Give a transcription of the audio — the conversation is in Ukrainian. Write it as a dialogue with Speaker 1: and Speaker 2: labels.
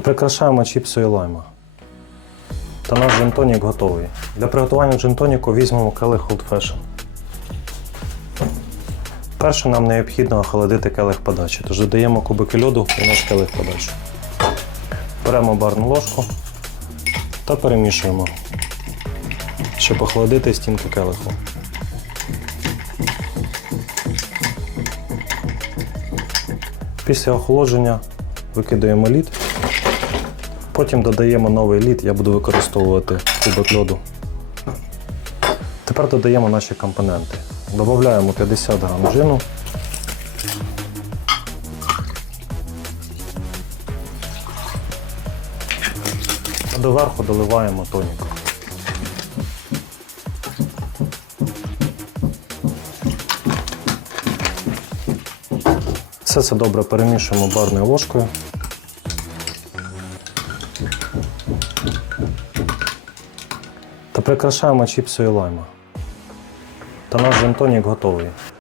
Speaker 1: Та прикрашаємо чіпсою лайма. Та наш джентонік готовий. Для приготування джентоніку візьмемо келих Old Fashion. Перше нам необхідно охолодити келих подачі, тож додаємо кубики льоду у наш келих подачі. Беремо барну ложку та перемішуємо, щоб охолодити стінки келиху. Після охолодження викидаємо лід. Потім додаємо новий лід, я буду використовувати кубик льоду. Тепер додаємо наші компоненти. Додаємо 50 грам джину. Доверху доливаємо тонік. Все це добре перемішуємо барною ложкою. Та прикрашаємо чіпсою лайма. Та наш жентонік готовий.